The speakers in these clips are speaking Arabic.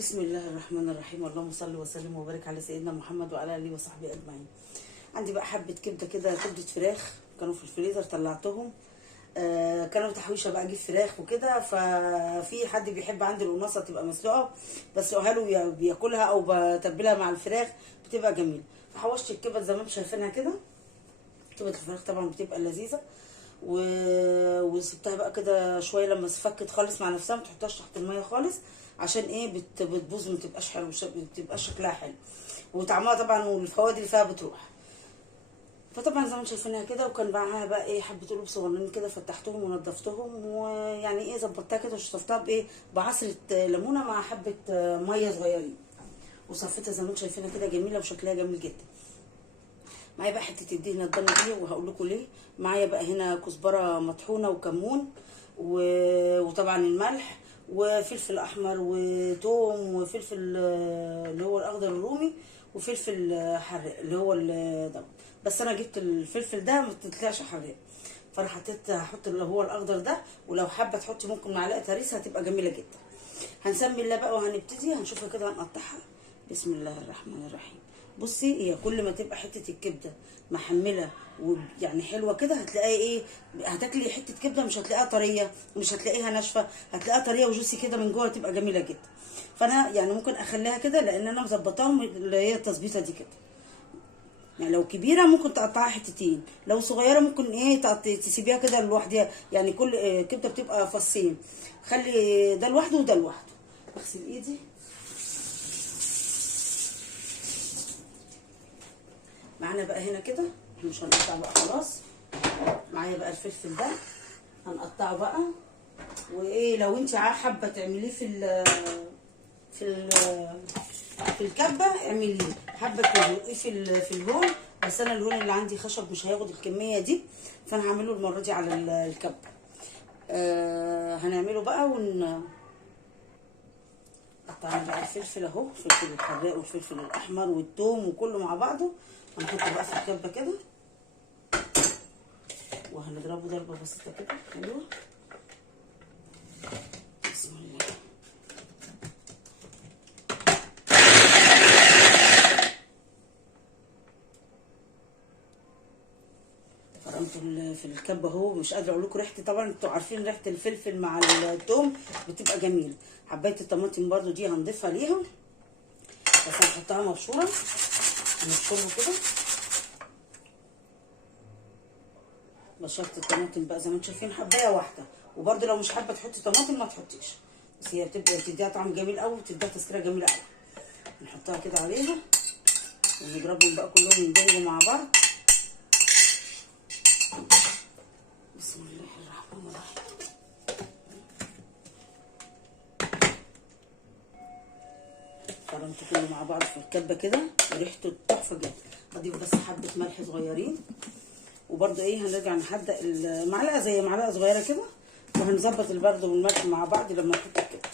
بسم الله الرحمن الرحيم. اللهم صل وسلم وبارك على سيدنا محمد وعلى اله وصحبه اجمعين. عندي بقى حبه كبده كده، كبده فراخ كانوا في الفريزر طلعتهم. كانوا تحويشه بقى، اجيب فراخ وكده، ففي حد بيحب عندي القناصه تبقى مسلوقه بسلقها له بياكلها او بتبلها مع الفراخ بتبقى جميله. فحوشت الكبد زي ما انتم شايفينها كده. كبده الفراخ طبعا بتبقى لذيذه وسبتها بقى كده شويه لما فكت خالص مع نفسها، ما تحطهاش تحت الميه خالص عشان ايه بتبوظ وما تبقاش حلو، بتبقى شكلها حلو وطعمها طبعا والفوائد اللي فيها بتروح. فطبعا زي ما انتم شايفينها كده، وكان معاها بقى ايه حبه قلوب صغننين كده، فتحتهم ونضفتهم ويعني ايه ظبطتها كده وشطفتها بايه بعصره ليمونه مع حبه ميه صغيرين، وصفتها زي ما انتم شايفينها كده جميله وشكلها جميل جدا. معايا بقى حته الدهنه الضاني دي وهقول لكم ليه. معايا بقى هنا كزبره مطحونه وكمون وطبعا الملح وفلفل احمر وتوم وفلفل اللي هو الاخضر الرومي وفلفل حراق اللي هو ده. بس انا جبت الفلفل ده ما تطلعش حراق، فانا هحط اللي هو الاخضر ده، ولو حابه تحطي ممكن معلقه هريسه هتبقى جميله جدا. هنسمي الله بقى وهنبتدي هنشوفها كده هنقطعها. بسم الله الرحمن الرحيم. بصي، هي كل ما تبقى حته الكبده محمله ويعني حلوه كده هتلاقي ايه، هتاكلي حته كبده مش هتلاقيها طريه، مش هتلاقيها ناشفه، هتلاقيها طريه وجوسي كده من جوه، تبقى جميله جدا. فانا يعني ممكن اخليها كده لان انا مظبطاهم اللي هي التظبيطه دي كده. يعني لو كبيره ممكن تقطعها حتتين، لو صغيره ممكن ايه تسيبيها كده لوحدها، يعني كل كبده بتبقى فصين، خلي ده لوحده وده لوحده. اغسل ايدي. معانا بقى هنا كده، احنا مش هنقطع بقى خلاص. معايا بقى الفلفل ده هنقطعه بقى، وايه لو انت حابه تعمليه في ال في الكبه اعمليه، حابه تزقيه في الهون، بس انا الهون اللي عندي خشب مش هياخد الكميه دي، فانا هعمله المره دي على الكبه. هنعمله بقى قطعنا بقى الفلفل اهو، الفلفل الحراق والفلفل الاحمر والثوم وكله مع بعضه، هنحطه بقى في الكبه كده وهنضربه ضربه بسيطه كده حلوه. بسم الله. فرمت في الكبه اهو، مش قادره اقول لكم ريحه، طبعا انتوا عارفين ريحه الفلفل مع الثوم بتبقى جميله. حبايه الطماطم برده دي هنضيفها ليها، بس هنحطها مبشوره، هنبشرها كده. بشرت الطماطم بقى زي ما انتم شايفين حبايه واحده، وبرده لو مش حابه تحطي طماطم ما تحطيش، بس هي بتديها طعم جميل قوي وبتديها تسكيره جميله قوي. نحطها كده عليها ونضربهم بقى كلهم يندمجوا مع بعض. بسم الله الرحمن الرحيم. فرمت كله مع بعض في الكبه كده وريحته تحفه جدا. هضيف بس حبه ملح صغيرين، وبرده ايه هنرجع نحدق المعلقه زي معلقه صغيره كده، وهنظبط البرد والملح مع بعض لما نحط الكبده.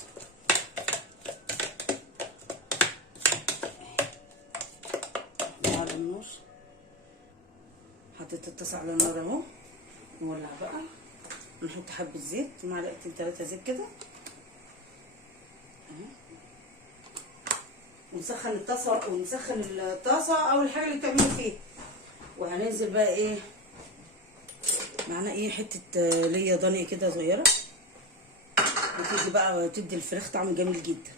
على النار، حطيت الطاسه على النار اهو، نولع بقى، نحط حبه زيت، معلقتين 3 زيت كده اهو، ونسخن الطاسه او الحاجه اللي بتعملوا فيها، وهننزل بقى ايه معانا ايه حته ليا ضانيه كده صغيره، بتدي بقى تدي الفراخ طعم جميل جدا.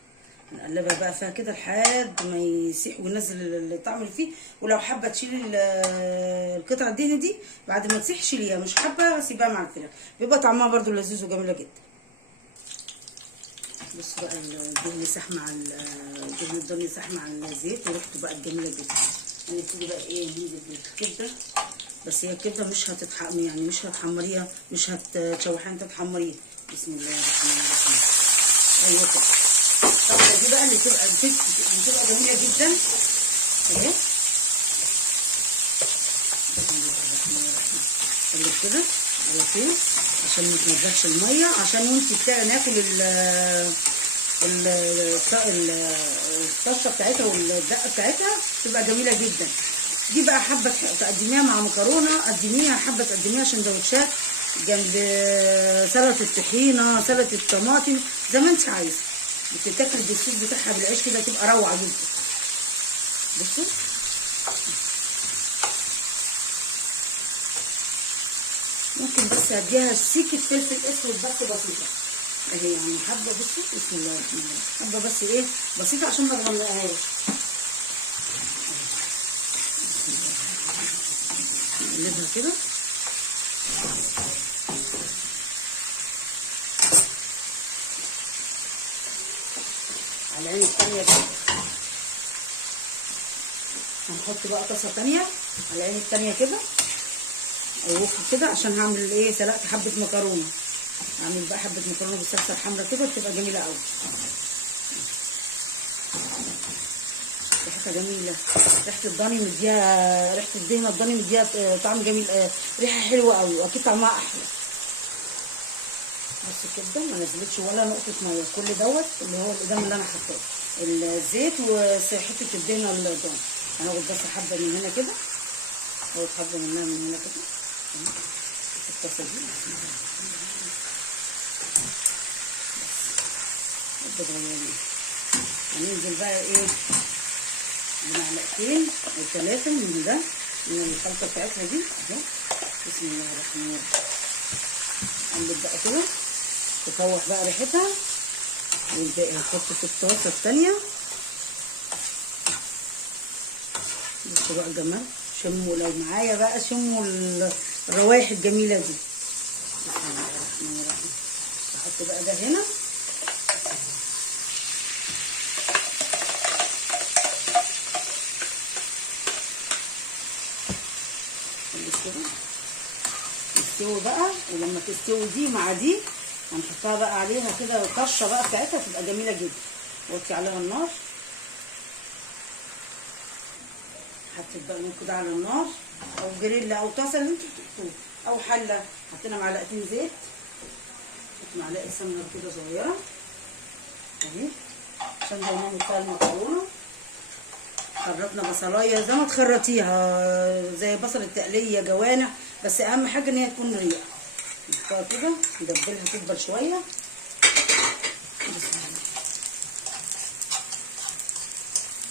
نقلبها بقى فيها كده لحد ما يسيح وينزل الطعم اللي فيه، ولو حابه تشيلي القطعه الدهنه دي بعد ما تسيح شيليها، مش حابه سيبها مع الفراخ، بيبقى طعمها برده لذيذ وجميله جدا. بصوا بقى الدهن ساح مع الجبن الضاني ساح مع الزيت وريحته بقى جميله جدا. هنبتدي بقى ايه ننزل بالكبده، بس هي الكبده مش يعني مش هتحمريها، مش هتشوحيها، انت تحمريها. بسم الله الرحمن الرحيم. ايوه كده. الطبخه دي بقى اللي بتبقى جميله جدا اهي. بسم الله الرحمن الرحيم. قلب كده على طول عشان ما تنزلش الميه، عشان وانت ناكل الطشه بتاعتها والدقه بتاعتها تبقى جميله جدا. دي بقى حابه تقدميها مع مكرونه قدميها، حابه تقدميها سندوتشات جنب سلطه الطحينه، سلطه الطماطم، زي ما انت عايزه. بتتاكل بالصوص بتاعها بالعيش كده، تبقى روعه جدا. بصوا ممكن بس اديها سيكه فلفل اسود بس بسيطه اهي، يعني حبه. بصوا بسم الله الرحمن الرحيم، حبه بس ايه بسيطه عشان ما تغمقهاش. نقلبها كده على العين التانية بقى. هنحط بقى طاسه تانية على العين التانية كده او كده، عشان هعمل ايه سلقت حبه مكرونه. هعمل بقى حبه مكرونه بالصلصه الحمراء كده، بتبقى جميله قوي، ريحتها جميله. ريحه الضاني مديها، ريحه الدهنه الضاني مديها طعم جميل، ريحه حلوه قوي، واكيد طعمها احلى. بس كده ما نزلتش ولا نقطه ميه، كل دوت اللي هو القدام اللي انا حطاه الزيت وحته الدهنه الضاني. هناخد بس حبه من هنا كده، هاخد حبه منها من هنا كده الطاسه دي بس صغيرين. هننزل بقى ايه بمعلقتين او 3 من ده، من الخلطه بتاعتنا دي اهو. بسم الله الرحمن الرحيم. هنقلب بقى كده تفوح بقى ريحتها، والباقي هنحطه في الطاسه الثانيه. بصوا بقى الجمال، شموا لو معايا بقى، شموا الروائح الجميله دي. بسم الله الرحمن الرحيم. هحط بقى ده هنا تستوي بقى، ولما تستوي دي مع دي هنحطها بقى عليها كده الطشه بقى بتاعتها، تبقى جميله جدا. وطي عليها النار، حطيت بقى من كده على النار او جريل او طاسه اللي انتوا تحطوه او حله. حطينا معلقتين زيت، حط معلقه سمنه كده صغيره اهي عشان هنعمل فيها المكرونه. خرطنا بصلايه زي ما تخرطيها، زي بصل التقليه جوانح، بس اهم حاجه ان هي تكون رقيقه. نحطها كده ندبلها تدبل شويه.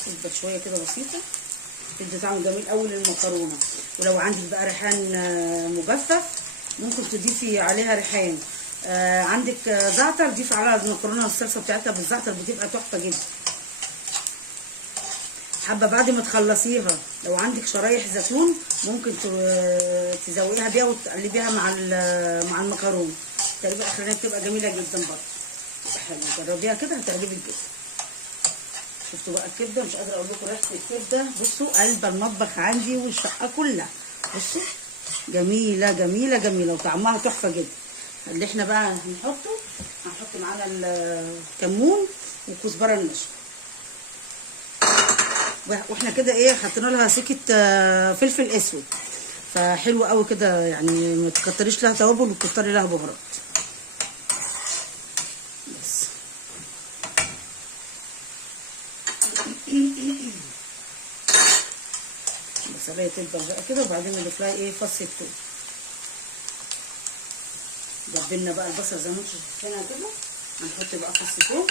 تدبل شويه كده بسيطه، تدي طعم جميل قوي للمكرونه. ولو عندك بقى ريحان مجفف ممكن تضيفي عليها ريحان. عندك زعتر ضيفي عليها المكرونه الصلصه بتاعتها بالزعتر، بتبقى تحفه جدا. حابه بعد ما تخلصيها لو عندك شرايح زيتون ممكن تزوقيها بيها وتقلبيها مع المكرونه. تقريبا الاخرانيه بتبقى جميله جدا برضه، بتبقى حلوه. جربيها كده هتعجبك جدا. شفتوا بقى الكبده، مش قادره اقول لكم ريحه الكبده. بصوا قلب المطبخ عندي والشقه كلها، بصوا جميله جميله جميله وطعمها تحفه جدا. اللي احنا بقى هنحطه، هنحط معانا الكمون والكزبره الناشفه، واحنا كده ايه حطينا لها سكه فلفل اسود، فحلو قوي كده. يعني ما تكتريش لها توابل وتكتري لها بهارات. بس البصلايه تدبل بقى كده، وبعدين نضيف لها ايه فص الثوم. دبلنا بقى البصل زي ما انتم شايفينها كده. هنحط بقى فص الثوم،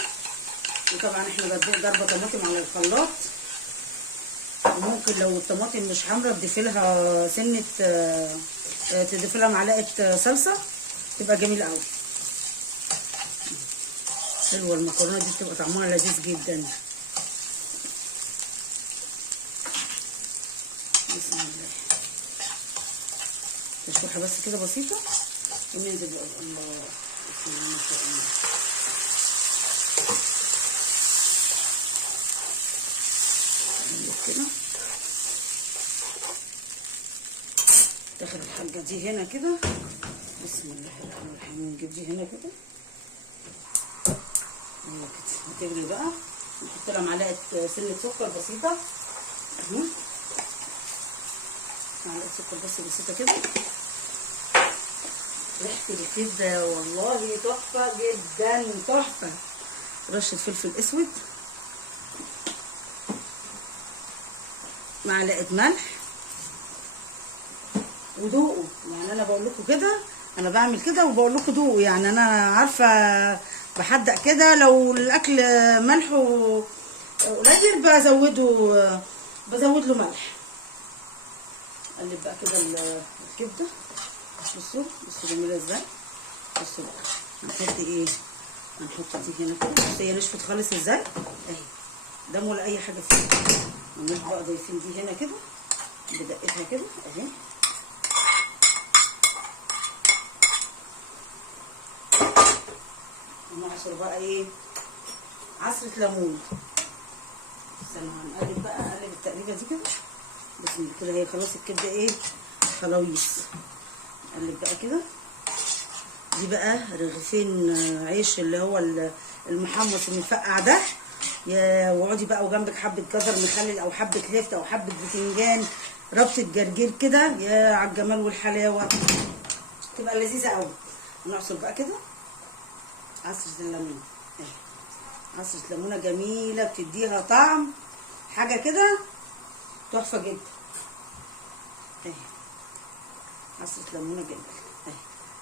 وطبعا احنا ضربه طماطم على الخلاط. وممكن لو الطماطم مش حمرا تضيفي لها سنه، تضيفي لها معلقه صلصه، تبقى جميله قوي. حلوه المكرونه دي، بتبقى طعمها لذيذ جدا. بسم الله. تشويحه بس كده بسيطه وننزل بقى. الله، بسم الله ما شاء الله. كده تاخد الحاجه دي هنا كده. بسم الله الرحمن الرحيم. نجيب دي هنا كده ايوه كده، هتغلي بقى. نحط لها معلقه سنه سكر بسيطه اهو، معلقه سكر بس بسيطه كده. ريحه الكبده والله تحفه جدا، تحفه. رشه فلفل اسود، معلقه ملح، ودوقوا. يعني انا بقول لكم كده، انا بعمل كده وبقول لكم دوقوا. يعني انا عارفه بحدق كده. لو الاكل ملحه قليل بزود له ملح. اقلب بقى كده الكبده. بصوا جميله ازاي. بصوا بقى هنحط ايه، هنحط دي هنا كده. بصوا هي نشفت خالص ازاي اهي، دم ولا اي حاجه فيها. هنروح بقى ضايفين دي هنا كده بدقتها كده اهي. ونعصر بقى ايه، عصره ليمون. استنى هنقلب بقى، اقلب التقليبه دي كده. بسم الله كده هي خلاص الكبده ايه خلاويص. نقلب بقى كده. دي بقى رغيفين عيش اللي هو المحمص المفقع ده، واقعدي بقى وجنبك حبه جزر مخلل او حبه لفت او حبه بتنجان ربطه جرجير كده، يا على الجمال والحلاوه، تبقى لذيذه قوي. نعصر بقى كده عصره الليمون اهي، عصره ليمونه جميله بتديها طعم حاجه كده تحفه جدا اهي. عصره ليمونه جميله اهي.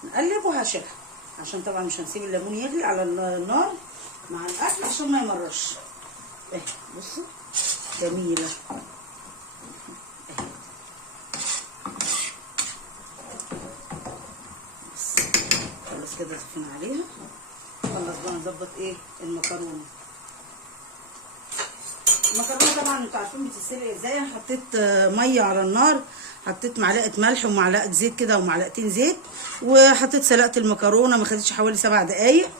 نقلب وهشيلها عشان طبعا مش هنسيب الليمون يغلي على النار مع الاكل عشان ما يمرش اهي. بصوا جميله اهي. بس خلاص كده طفينا عليها. خلاص بقى نظبط ايه المكرونه. المكرونه طبعا انتوا عارفين بتتسلق ازاي. حطيت ميه على النار، حطيت معلقه ملح ومعلقه زيت كده ومعلقتين زيت، وحطيت سلقت المكرونه ما خدتش حوالي 7 دقايق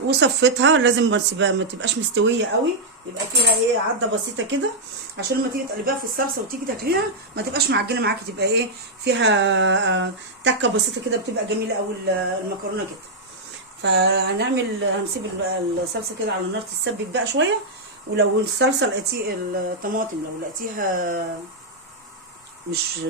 وصفيتها. لازم ما تبقاش مستويه قوي، يبقى فيها ايه عضه بسيطه كده عشان لما تيجي تقلبيها في الصلصه وتيجي تاكليها ما تبقاش معجنه معاكي، تبقى ايه فيها تكه بسيطه كده، بتبقى جميله قوي المكرونه كده. هنسيب الصلصه كده على النار تتسبك بقى شويه. ولو الصلصه لقيتيه الطماطم لو لقيتيها مش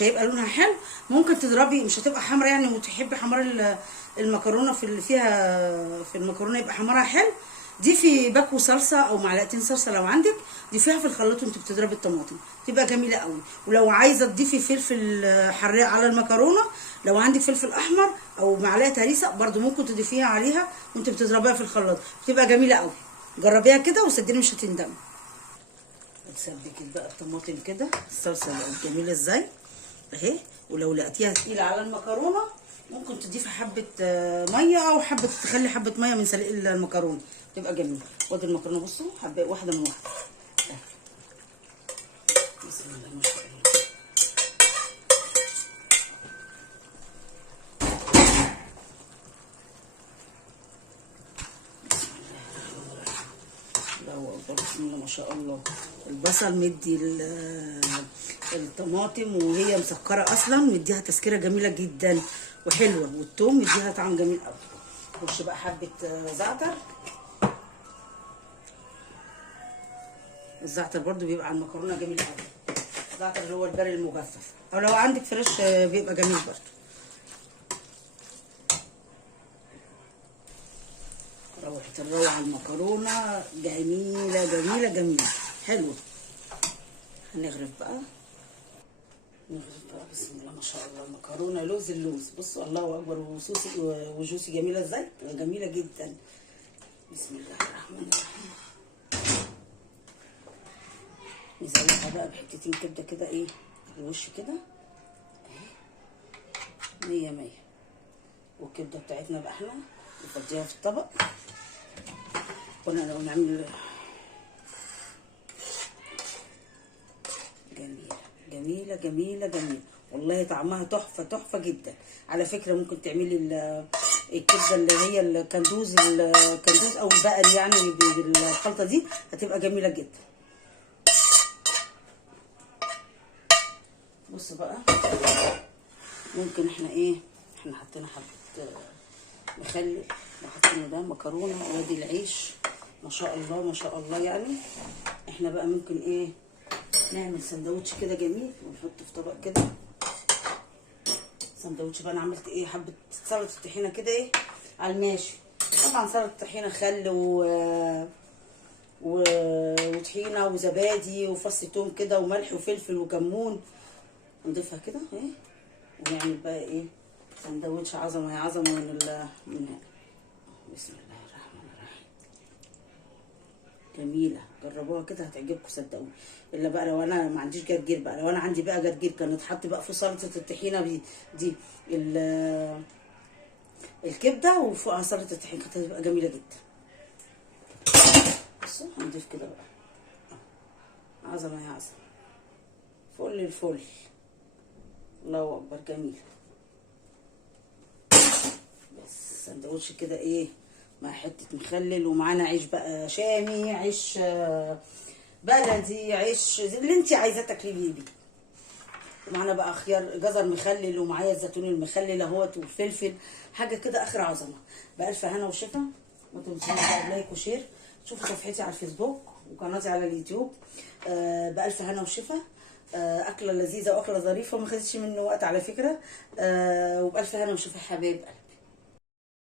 هيبقى لونها حلو، ممكن تضربي، مش هتبقى حمرا يعني وتحبي حمار المكرونه في اللي فيها في المكرونه يبقى حمارها حلو، دي في باكو صلصه او معلقتين صلصه لو عندك، ضيفيها في الخلاط وانت بتضربي الطماطم تبقى جميله قوي. ولو عايزه تضيفي فلفل حراق على المكرونه، لو عندك فلفل احمر او معلقه هريسه برده ممكن تضيفيها عليها وانت بتضربيها في الخلاط بتبقى جميله قوي. جربيها كده وصدقني مش هتندمي. تسبكي بقى الطماطم كده، الصلصه بقت جميله ازاي اهي. ولو لقيتيها تقيله على المكرونه ممكن تضيفي حبه ميه او تخلي حبه ميه من سلق المكرونه تبقى جميله. وادي المكرونه بصوا حبه واحده من واحده اهي. بسم الله ما شاء الله. بسم الله ما شاء الله. البصل مدي الطماطم وهي مسكره اصلا مديها تسكيره جميله جدا وحلوه، والثوم مديها طعم جميل قوي. نخش بقى حبه زعتر. الزعتر برده بيبقى على المكرونه جميل قوي. الزعتر اللي هو البري المجفف او لو عندك فريش بيبقى جميل برده. روعة المكرونه جميله جميله جميله حلوه. هنغرف بقى بسم الله ما شاء الله. مكرونه لوز اللوز بصوا الله اكبر، وجوسي جميله ازاي، جميله جدا. بسم الله الرحمن الرحيم. نزودها بقى بحتتين كبده كده ايه على الوش كده اهي 100 100. والكبده بتاعتنا بقى احنا نفضيها في الطبق. لو نعمل جميله جميله جميله والله، طعمها تحفه تحفه جدا. على فكره ممكن تعملي الكبده اللي هي الكندوز او البقري يعني بالخلطه دي هتبقى جميله جدا. بصوا بقى ممكن احنا حطينا حبه مخلل وحطينا ده مكرونه وادي العيش ما شاء الله ما شاء الله. يعني احنا بقى ممكن نعمل سندوتش كده جميل ونحطه في طبق كده. سندوتش بقى انا عملت حبه سلطه طحينه كده على الماشي. طبعا سلطه طحينه خل وطحينه وزبادي وفص توم كده وملح وفلفل وكمون. نضيفها كده ونعمل بقى سندوتش عظمه يا عظمه من هنا. بسم الله الرحمن الرحيم. جميله، جربوها كده هتعجبكم صدقوني. الا بقى لو انا ما عنديش جرجير بقى، لو انا عندي بقى جرجير كان اتحط بقى في سلطه الطحينه دي الكبده وفوقها سلطه الطحينه، كانت هتبقى جميله جدا. بصوا هنضيف كده بقى، عظمه يا عظمه، فل الفل، الله اكبر جميل. بس سندوتش كده ايه مع حته مخلل، ومعانا عيش بقى شامي، عيش بلدي، عيش اللي انت عايزاه تاكليه بيه. ومعانا بقى خيار جزر مخلل، ومعايا الزيتون المخلل اهوت والفلفل، حاجه كده اخر عظمه. بألف هنا وشفا، ما تنسوش لايك وشير. شوفوا صفحتي على الفيسبوك وقناتي على اليوتيوب. بألف هنا وشفا. اكله لذيذه واكله ظريفه وما خدتش منه وقت على فكره. وبألف هنا وشفا حبايب قلبي.